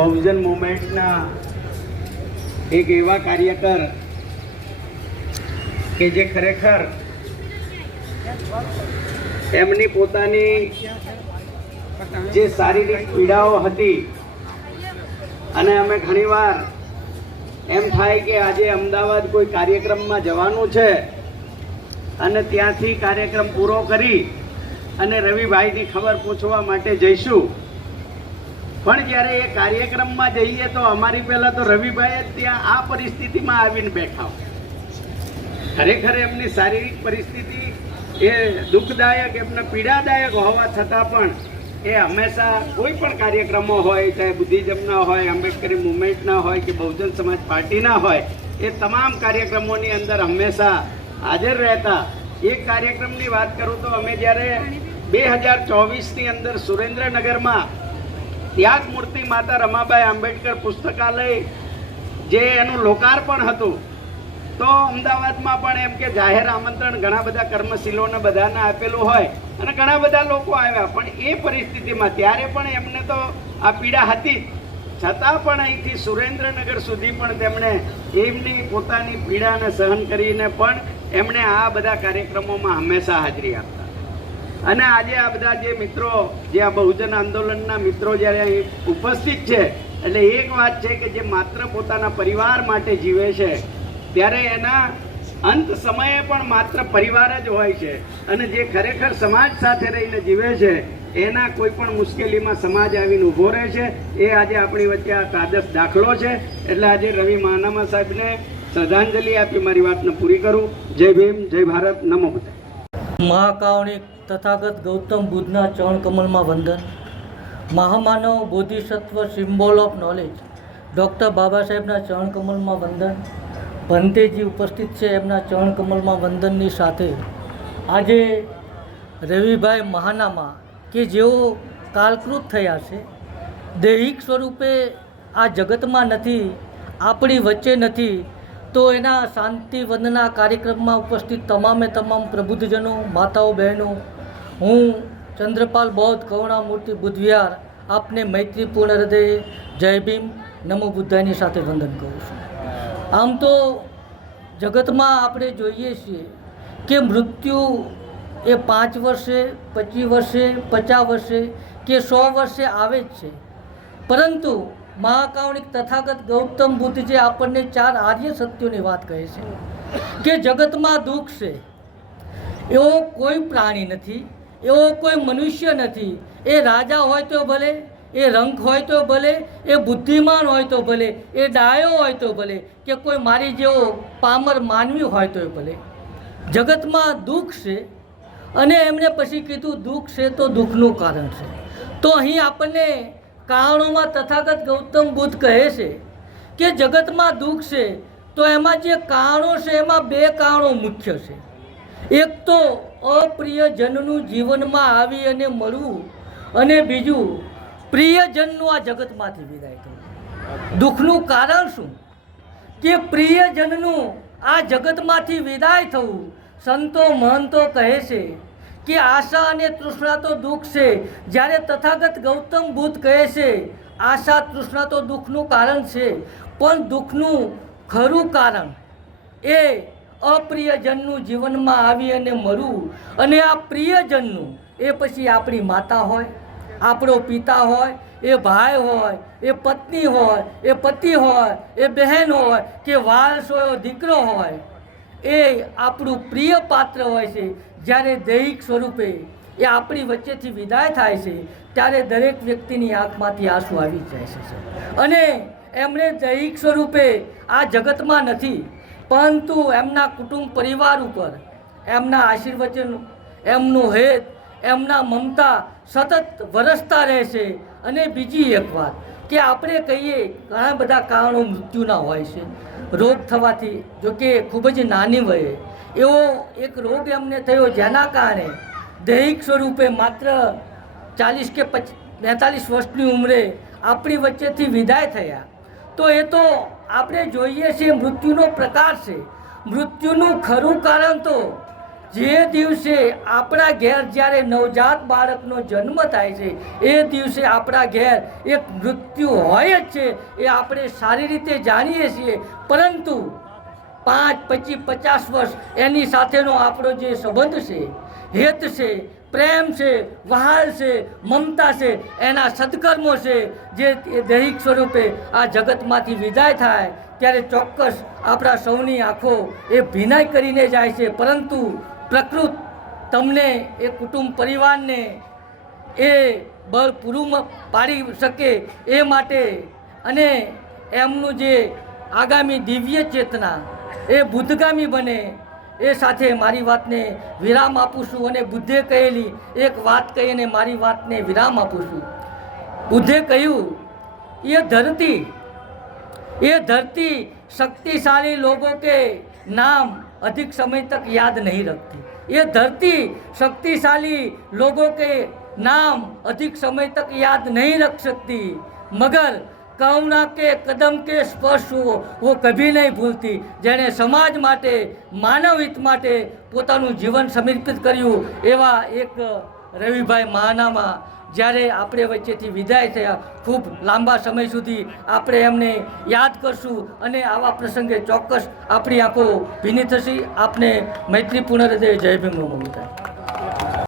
બહુજન મુવમેન્ટના એક એવા કાર્યકર કે જે ખરેખર એમની પોતાની જે શારીરિક પીડાઓ હતી અને અમે ઘણીવાર એમ થાય કે આજે અમદાવાદ કોઈ કાર્યક્રમમાં જવાનું છે અને ત્યાંથી કાર્યક્રમ પૂરો કરી અને રવિભાઈની ખબર પૂછવા માટે જઈશું, પણ જ્યારે એ કાર્યક્રમમાં જઈએ તો અમારી પહેલાં તો રવિભાઈ જ ત્યાં આ પરિસ્થિતિમાં આવીને બેઠા. ખરેખર એમની શારીરિક પરિસ્થિતિ એ દુઃખદાયક, એમને પીડાદાયક હોવા છતાં પણ એ હંમેશા કોઈ પણ કાર્યક્રમો હોય, ચાહે બુદ્ધિઝમના હોય, આંબેડકરી મુવમેન્ટના હોય કે બહુજન સમાજ પાર્ટીના હોય, એ તમામ કાર્યક્રમોની અંદર હંમેશા હાજર રહેતા. એક કાર્યક્રમની વાત કરું તો અમે જ્યારે 2024ની અંદર સુરેન્દ્રનગરમાં ત્યાગ મૂર્તિ માતા રમાબાઈ આંબેડકર પુસ્તકાલય જે એનું લોકાર્પણ હતું, તો અમદાવાદમાં પણ એમ કે જાહેર આમંત્રણ ઘણા બધા કર્મશીલોને બધાને આપેલું હોય અને ઘણા બધા લોકો આવ્યા, પણ એ પરિસ્થિતિમાં ત્યારે પણ એમને તો આ પીડા હતી, છતાં પણ અહીંથી સુરેન્દ્રનગર સુધી પણ તેમણે એમની પોતાની પીડાને સહન કરીને પણ એમણે આ બધા કાર્યક્રમોમાં હંમેશા હાજરી આપતા. અને આજે આ બધા જે મિત્રો, જે આ બહુજન આંદોલનના મિત્રો જ્યારે અહીં ઉપસ્થિત છે, એટલે એક વાત છે કે જે માત્ર પોતાના પરિવાર માટે જીવે છે, ત્યારે એના અંત સમયે પણ માત્ર પરિવાર જ હોય છે, અને જે ખરેખર સમાજ સાથે રહીને જીવે છે એના કોઈ પણ મુશ્કેલીમાં સમાજ આવીને ઊભો રહે છે. એ આજે આપણી વચ્ચે આ આદર્શ દાખલો છે. એટલે આજે રવિ માનામા સાહેબને શ્રદ્ધાંજલિ આપી મારી વાતને પૂરી કરું. જય ભીમ, જય ભારત, નમો બુદ્ધાય. મહાકાવણિક તથાગત ગૌતમ બુદ્ધના ચરણ કમલમાં વંદન. મહામાનવ બોધિસત્વ સિમ્બોલ ઓફ નોલેજ ડૉક્ટર બાબા સાહેબના ચરણ કમલમાં વંદન. ભંતેજી ઉપસ્થિત છે, એમના ચરણ કમલમાં વંદનની સાથે આજે રવિભાઈ મહાનામા કે જેઓ કાલકૃત થયા છે, દૈહિક સ્વરૂપે આ જગતમાં નથી, આપણી વચ્ચે નથી, તો એના શાંતિ વંદના કાર્યક્રમમાં ઉપસ્થિત તમામે તમામ પ્રબુદ્ધજનો, માતાઓ, બહેનો, હું ચંદ્રપાલ બૌદ્ધ કરુણામૂર્તિ બુદ્ધવિહાર આપને મૈત્રીપૂર્ણ હૃદયે જય ભીમ, નમો બુદ્ધાયની સાથે વંદન કરું છું. આમ તો જગતમાં આપણે જોઈએ છીએ કે મૃત્યુ એ 5 વર્ષે, 25 વર્ષે, 50 વર્ષે કે 100 વર્ષે આવે જ છે, પરંતુ મહાકાવણિક તથાગત ગૌતમ બુદ્ધ જે આપણને 4 આર્ય સત્યોની વાત કહે છે કે જગતમાં દુઃખ છે, એવો કોઈ પ્રાણી નથી, એવો કોઈ મનુષ્ય નથી, એ રાજા હોય તો ભલે, એ રંક હોય તો ભલે, એ બુદ્ધિમાન હોય તો ભલે, એ ડાયો હોય તો ભલે, કે કોઈ મારી જેવો પામર માનવી હોય તો ભલે, જગતમાં દુઃખ છે. અને એમણે પછી કીધું દુઃખ છે તો દુઃખનું કારણ છે. તો અહીં આપણને કારણોમાં તથાગત ગૌતમ બુદ્ધ કહે છે કે જગતમાં દુઃખ છે, તો એમાં જે કારણો છે એમાં 2 કારણો મુખ્ય છે. એક તો અપ્રિયજનનું જીવનમાં આવી અને મળવું, અને બીજું પ્રિયજનનું આ જગતમાંથી વિદાય થવું. દુઃખનું કારણ શું? કે પ્રિયજનનું આ જગતમાંથી વિદાય થવું. સંતો મહંતો કહે છે કે આશા અને તૃષ્ણા તો દુઃખ છે, જ્યારે તથાગત ગૌતમ બુદ્ધ કહે છે આશા તૃષ્ણા તો દુઃખનું કારણ છે, પણ દુઃખનું ખરું કારણ એ અપ્રિયજનનું જીવનમાં આવી અને મળવું. અને આ પ્રિયજનનું એ પછી આપણી માતા હોય, આપણો પિતા હોય, એ ભાઈ હોય, એ પત્ની હોય, એ પતિ હોય, એ બહેન હોય કે વારસોયો દીકરો હોય, એ આપણું પ્રિય પાત્ર હોય છે. જ્યારે દૈહિક સ્વરૂપે એ આપણી વચ્ચેથી વિદાય થાય છે, ત્યારે દરેક વ્યક્તિની આંખમાંથી આંસુ આવી જાય છે. અને એમણે દૈહિક સ્વરૂપે આ જગતમાં નથી, પરંતુ એમના કુટુંબ પરિવાર ઉપર એમના આશીર્વચન, એમનું હેત, એમના મમતા સતત વરસતા રહેશે. અને બીજી એક વાત કે આપણે કહીએ ઘણા બધા કારણો મૃત્યુના હોય છે. રોગ થવાથી, જોકે ખૂબ જ નાની વયે એવો એક રોગ એમને થયો જેના કારણે દૈહિક સ્વરૂપે માત્ર 40 કે 45 વર્ષની ઉંમરે આપણી વચ્ચેથી વિદાય થયા. તો એ તો આપણે જોઈએ છીએ મૃત્યુનો પ્રકાર છે. મૃત્યુનું ખરું કારણ તો જે દિવસે આપણા ઘેર જ્યારે નવજાત બાળકનો જન્મ થાય છે એ દિવસે આપણા ઘેર એક મૃત્યુ હોય જ છે, એ આપણે સારી રીતે જાણીએ છીએ. પરંતુ 5, 25, 50 વર્ષ એની સાથેનો આપણો જે સંબંધ છે, હેત છે, પ્રેમ છે, વહાલ છે, મમતા છે, એના સદકર્મો છે, જે દૈહિક સ્વરૂપે આ જગતમાંથી વિદાય થાય ત્યારે ચોક્કસ આપણા સૌની આંખો એ ભીનાઈ કરીને જાય છે. પરંતુ પ્રકૃત તમને એ કુટુંબ પરિવારને એ બળ પૂરું પાડી શકે એ માટે અને એમનું જે આગામી દિવ્ય ચેતના એ બુદ્ધગામી બને એ સાથે મારી વાતને વિરામ આપું છું. અને બુદ્ધે કહેલી એક વાત કહીને મારી વાતને વિરામ આપું છું. બુદ્ધે કહ્યું, ये धरती शक्तिशाली लोगों के नाम अधिक समय तक याद नहीं रखती. ये धरती शक्तिशाली लोगों के नाम अधिक समय तक याद नहीं रख सकती, मगर करुणा के कदम के स्पर्श वो कभी नहीं भूलती. જેણે સમાજ માટે, માનવ હિત માટે પોતાનું જીવન સમર્પિત કર્યું એવા એક રવિભાઈ મહાનામાં જ્યારે આપણે વચ્ચેથી વિદાય થયા, ખૂબ લાંબા સમય સુધી આપણે એમને યાદ કરશું અને આવા પ્રસંગે ચોક્કસ આપણી આંખો ભીની થશે. આપને મૈત્રીપૂર્ણ હૃદય જય ભીમ.